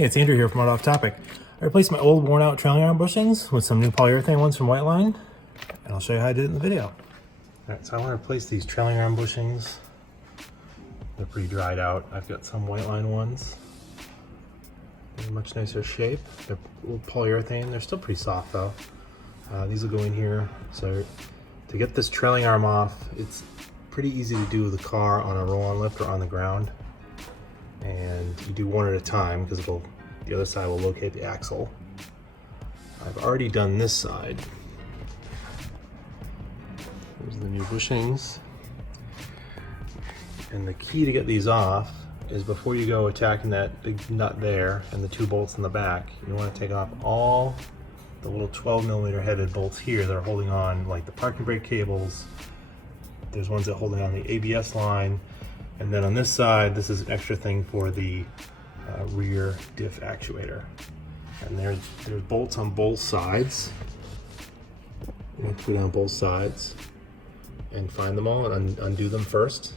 Hey, it's Andrew here from Off Topic. I replaced my old worn out trailing arm bushings with some new polyurethane ones from Whiteline, and I'll show you how I did it in the video. Alright, so I want to replace these trailing arm bushings. They're pretty dried out. I've got some Whiteline ones. They're in much nicer shape. They're old polyurethane. They're still pretty soft though. These will go in here. So to get this trailing arm off, it's pretty easy to do with the car on a roll-on lift or on the ground. And you do one at a time because the other side will locate the axle. I've already done this side. There's the new bushings. And the key to get these off is before you go attacking that big nut there and the two bolts in the back, you want to take off all the little 12mm headed bolts here that are holding on, like the parking brake cables. There's ones that are holding on the ABS line. And then on this side, this is an extra thing for the rear diff actuator. And there's bolts on both sides. You have to put it on both sides and find them all and undo them first.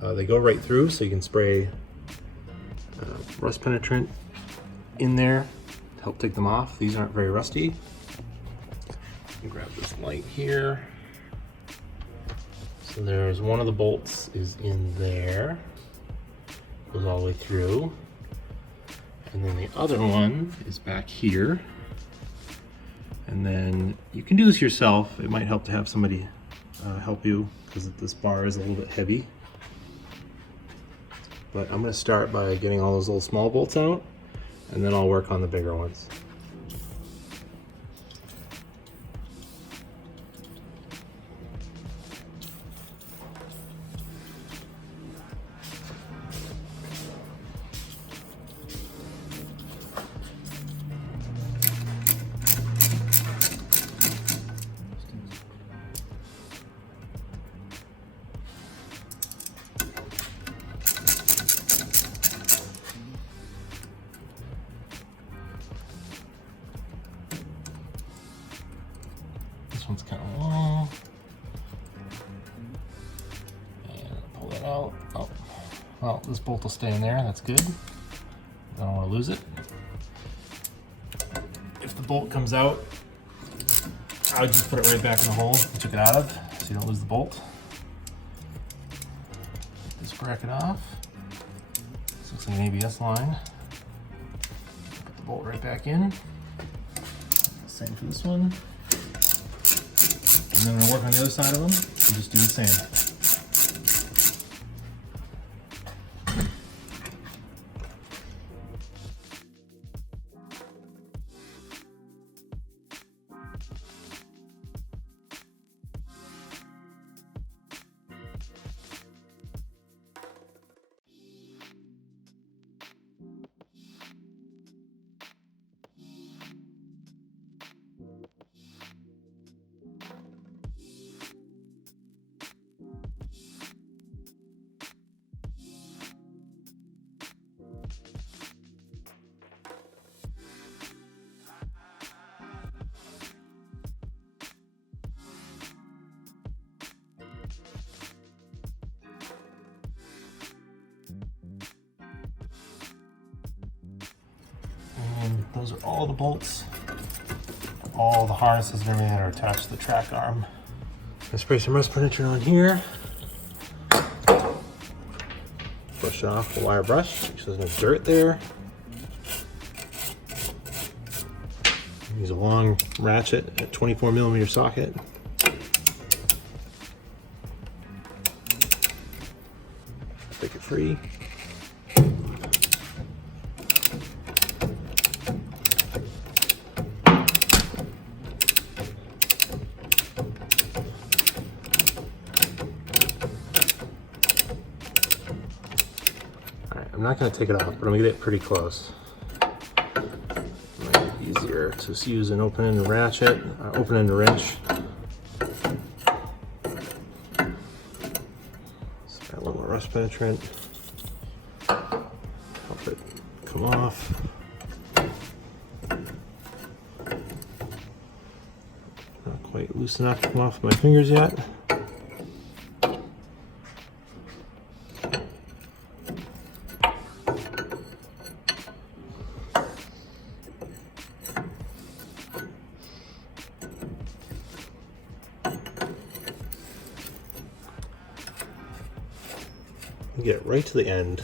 They go right through, so you can spray rust penetrant in there to help take them off. These aren't very rusty. You grab this light here. So there's one of the bolts is in there, goes all the way through. And then the other one is back here. And then you can do this yourself. It might help to have somebody help you because this bar is a little bit heavy. But I'm gonna start by getting all those little small bolts out, and then I'll work on the bigger ones. This one's kind of long. And pull that out. Oh, well, this bolt will stay in there. That's good. I don't want to lose it. If the bolt comes out, I would just put it right back in the hole we took it out of, so you don't lose the bolt. Take this bracket off. This looks like an ABS line. Put the bolt right back in. Same for this one. And then I'm going to work on the other side of them and just do the same. And those are all the bolts, all the harnesses and everything that are attached to the track arm. I spray some rust penetrant on here. Brush off the wire brush, make sure there's no dirt there. Use a long ratchet at 24mm socket. Break it free. I'm not going to take it off, but I'm going to get it pretty close. It might be easier to use an open-ended ratchet, open-ended wrench. Just got a little more rust penetrant. Help it come off. Not quite loose enough to come off my fingers yet. You get it right to the end.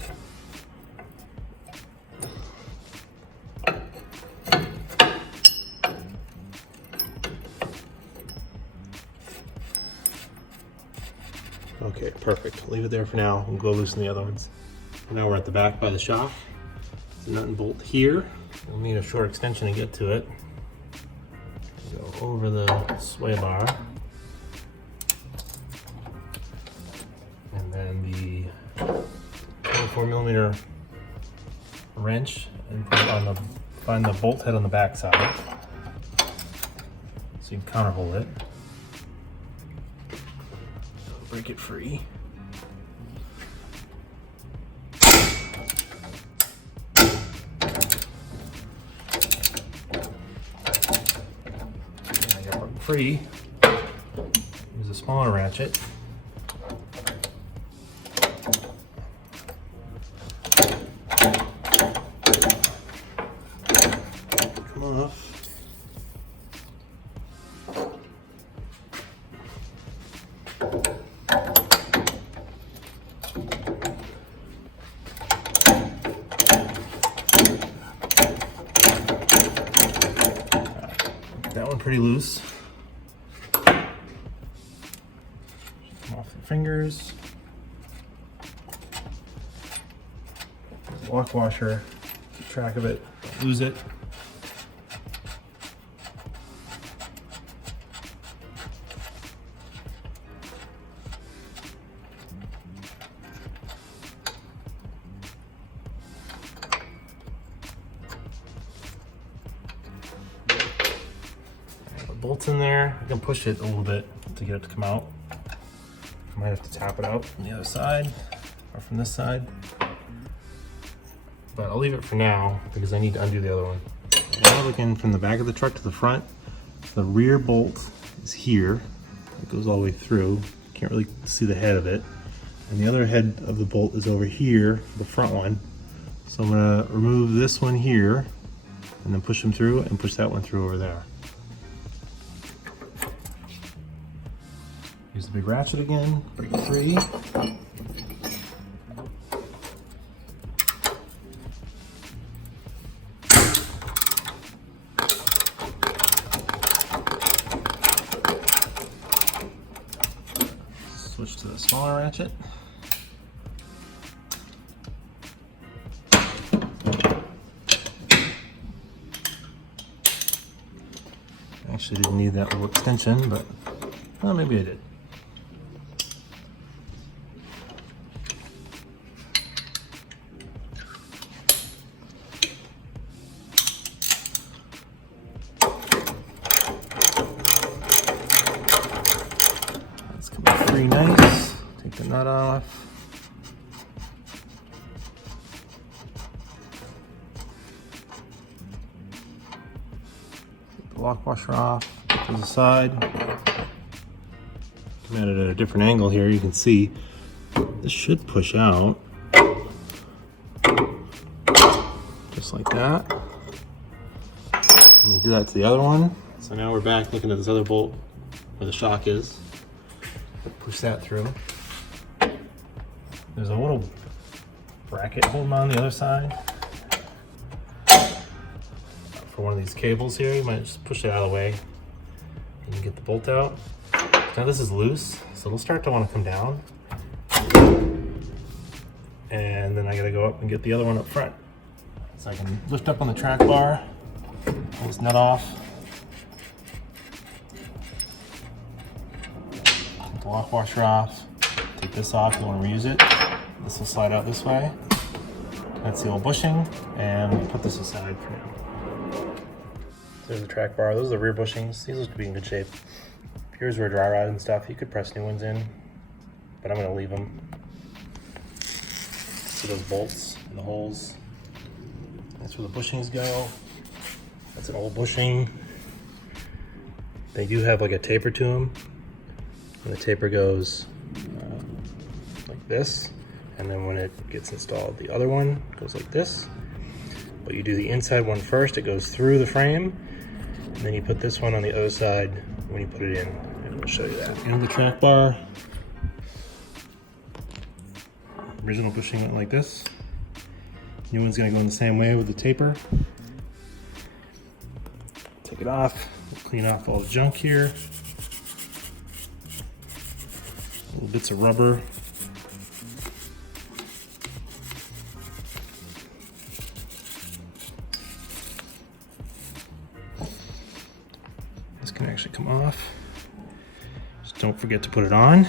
Okay, perfect. Leave it there for now. We'll go loosen the other ones. Now we're at the back by the shock. It's a nut and bolt here. We'll need a short extension to get to it. Go over the sway bar. And then the 24mm wrench, and put it on the, find the bolt head on the back side. So you can counterhole it. Break it free. Free. Use a smaller ratchet. Come off. That one pretty loose. Off the fingers. Lock washer, keep track of it, don't lose it. The bolt's in there. I can push it a little bit to get it to come out. I might have to tap it out from the other side or from this side, but I'll leave it for now because I need to undo the other one. Now looking from the back of the truck to the front, the rear bolt is here. It goes all the way through. Can't really see the head of it. And the other head of the bolt is over here, the front one. So I'm gonna remove this one here and then push them through and push that one through over there. Use the big ratchet again, break it free. Switch to the smaller ratchet. Actually didn't need that little extension, but well, maybe I did. Pretty nice. Take the nut off. Take the lock washer off. Put to the side. Come at it at a different angle here. You can see this should push out just like that. Let me do that to the other one. So now we're back looking at this other bolt where the shock is. Push that through. There's a little bracket holding on the other side. For one of these cables here, you might just push it out of the way and you get the bolt out. Now this is loose, so it'll start to want to come down. And then I gotta go up and get the other one up front. So I can lift up on the track bar, pull this nut off. Lock washer off, take this off if you want to reuse it. This will slide out this way. That's the old bushing, and we'll put this aside for now. There's the track bar. Those are the rear bushings. These look to be in good shape. If yours were dry rotted and stuff, you could press new ones in, but I'm going to leave them. See those bolts and the holes? That's where the bushings go. That's an old bushing. They do have like a taper to them. And the taper goes like this, and then when it gets installed, the other one goes like this. But you do the inside one first, it goes through the frame, and then you put this one on the other side when you put it in, and we'll show you that. And the track bar, original bushing went like this. New one's gonna go in the same way with the taper. Take it off, clean off all the junk here. Little bits of rubber. This can actually come off. Just don't forget to put it on.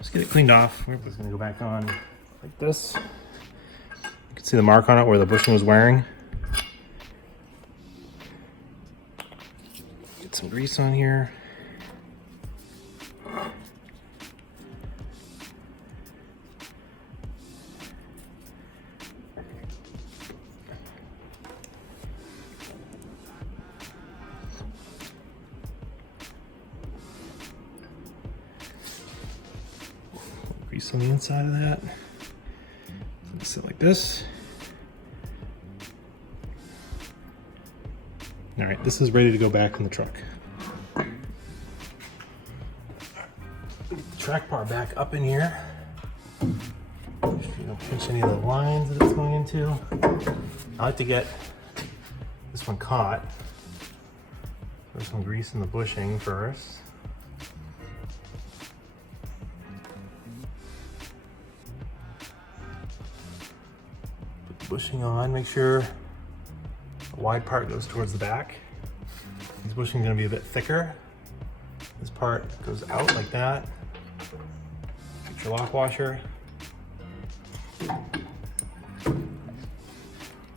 Just get it cleaned off. It's gonna go back on like this. You can see the mark on it where the bushing was wearing. Get some grease on here. Grease on the inside of that. Sit like this. All right, this is ready to go back in the truck. Get the track bar back up in here. You don't pinch any of the lines that it's going into. I like to get this one caught. Put some grease in the bushing first. Bushing on, make sure the wide part goes towards the back. This bushing is going to be a bit thicker. This part goes out like that. Get your lock washer.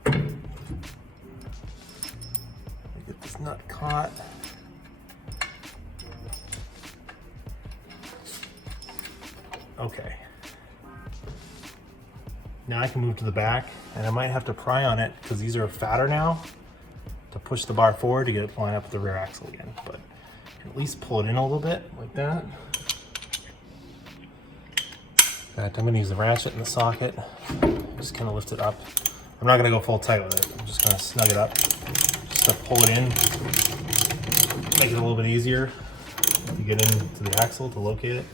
Get this nut caught. Okay. Now I can move to the back, and I might have to pry on it because these are fatter now to push the bar forward to get it flying up with the rear axle again. But at least pull it in a little bit like that. In fact, I'm going to use the ratchet in the socket. Just kind of lift it up. I'm not going to go full tight with it. I'm just going to snug it up. Just to pull it in. Make it a little bit easier to get into the axle to locate it.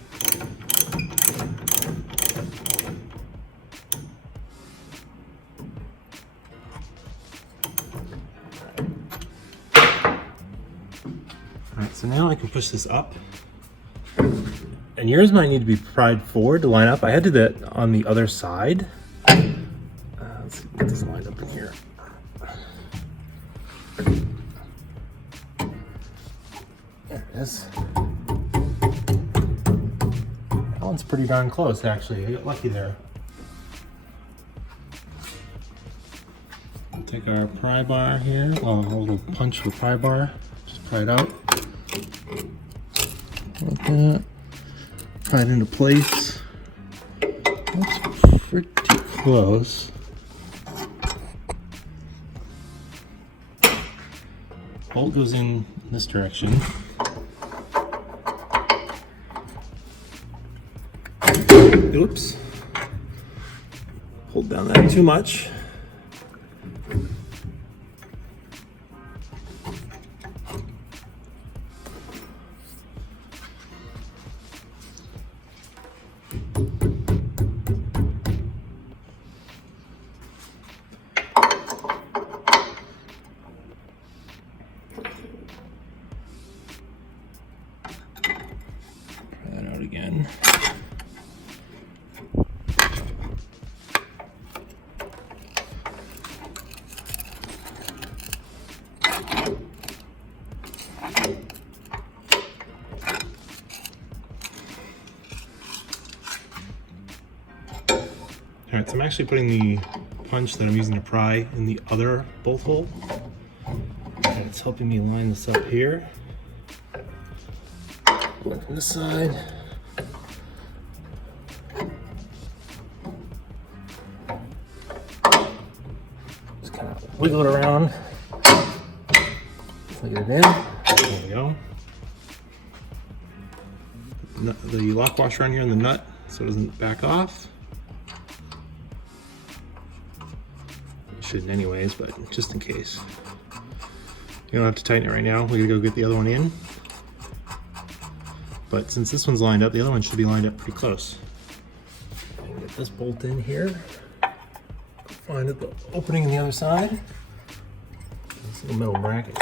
Alright, so now I can push this up. And yours might need to be pried forward to line up. I had to do that on the other side. Let's get this lined up in here. There it is. That one's pretty darn close, actually. I got lucky there. We'll take our pry bar here, well, a little punch with pry bar. Just pry it out. Like that. Pry it into place. That's pretty close. Bolt goes in this direction. Oops. Hold down that too much. Again. Alright, so I'm actually putting the punch that I'm using to pry in the other bolt hole. And it's helping me line this up here. From this side. wiggle it around. Plug it in. There we go. The lock washer on here and the nut so it doesn't back off. It shouldn't anyways, but just in case. You don't have to tighten it right now. We're gonna go get the other one in. But since this one's lined up, the other one should be lined up pretty close. I can get this bolt in here. Find the opening on the other side. This little metal bracket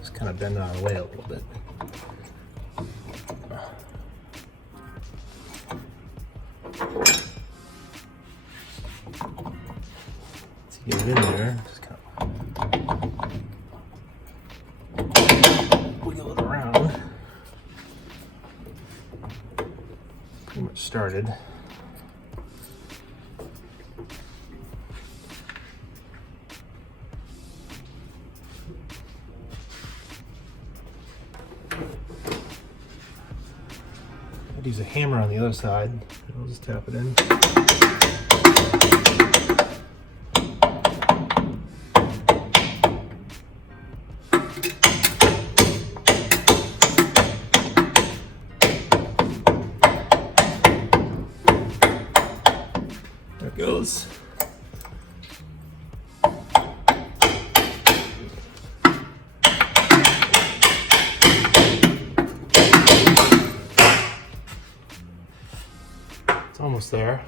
just kind of bend out of the way a little bit. To get it in there, just kind of wiggle it around. Pretty much started. I'd use a hammer on the other side. I'll just tap it in. There it goes. It's almost there.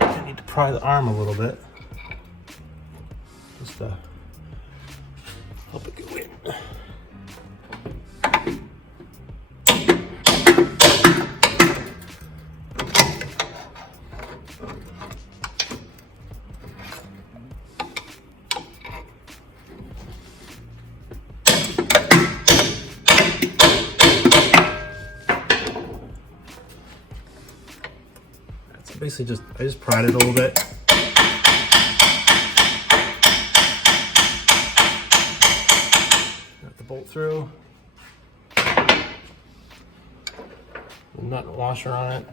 I need to pry the arm a little bit, just to help it go in. Basically I just pried it a little bit. Got the bolt through. The nut and washer on it.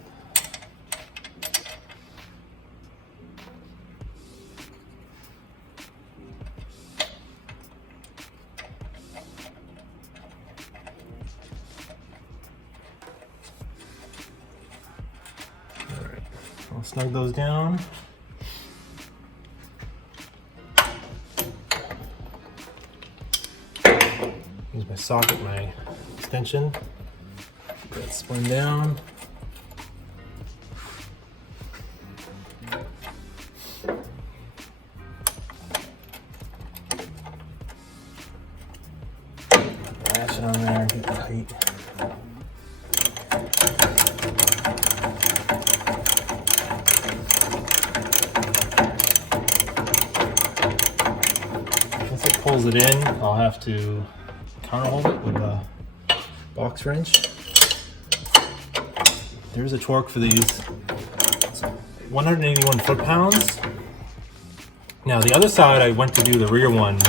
I'll snug those down. Use my socket, my extension. Get that spun down. Lash it on there, get it tight. Pulls it in, I'll have to counter hold it with a box wrench. There's a torque for these. It's 181 foot-pounds. Now the other side, I went to do the rear one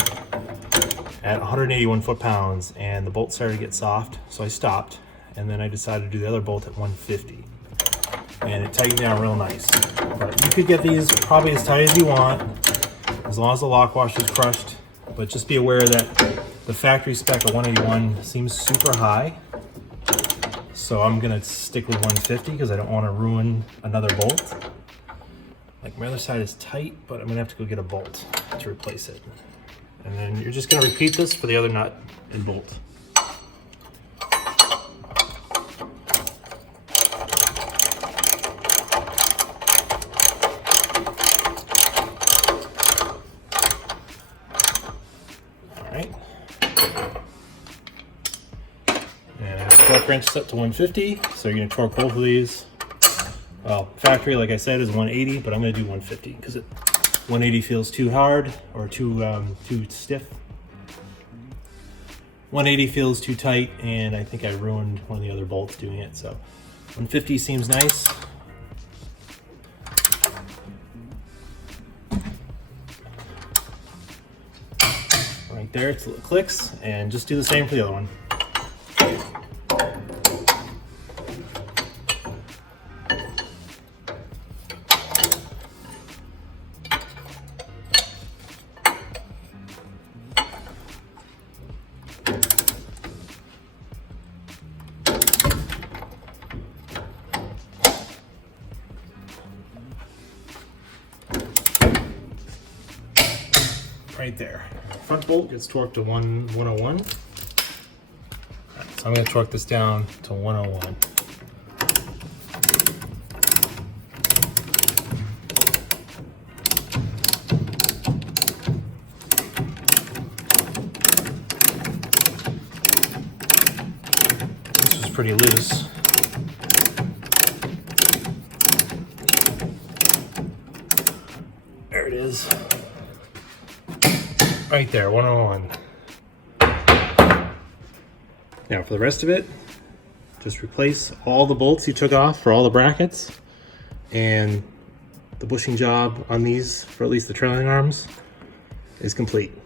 at 181 foot-pounds and the bolt started to get soft, so I stopped. And then I decided to do the other bolt at 150. And it tightened down real nice. But you could get these probably as tight as you want, as long as the lock washer is crushed. But just be aware that the factory spec of 181 seems super high. So I'm gonna stick with 150 because I don't want to ruin another bolt. Like my other side is tight, but I'm gonna have to go get a bolt to replace it. And then you're just gonna repeat this for the other nut and bolt. Torque wrench set to 150, so you're going to torque both of these. Well, factory, like I said, is 180, but I'm going to do 150 because 180 feels too hard or too stiff. 180 feels too tight, and I think I ruined one of the other bolts doing it. So 150 seems nice. Right there, it clicks, and just do the same for the other one. right there. Front bolt gets torqued to 101. So I'm going to torque this down to 101. This was pretty loose. There it is. Right there, 101. Now for the rest of it, just replace all the bolts you took off for all the brackets, and the bushing job on these, for at least the trailing arms, is complete.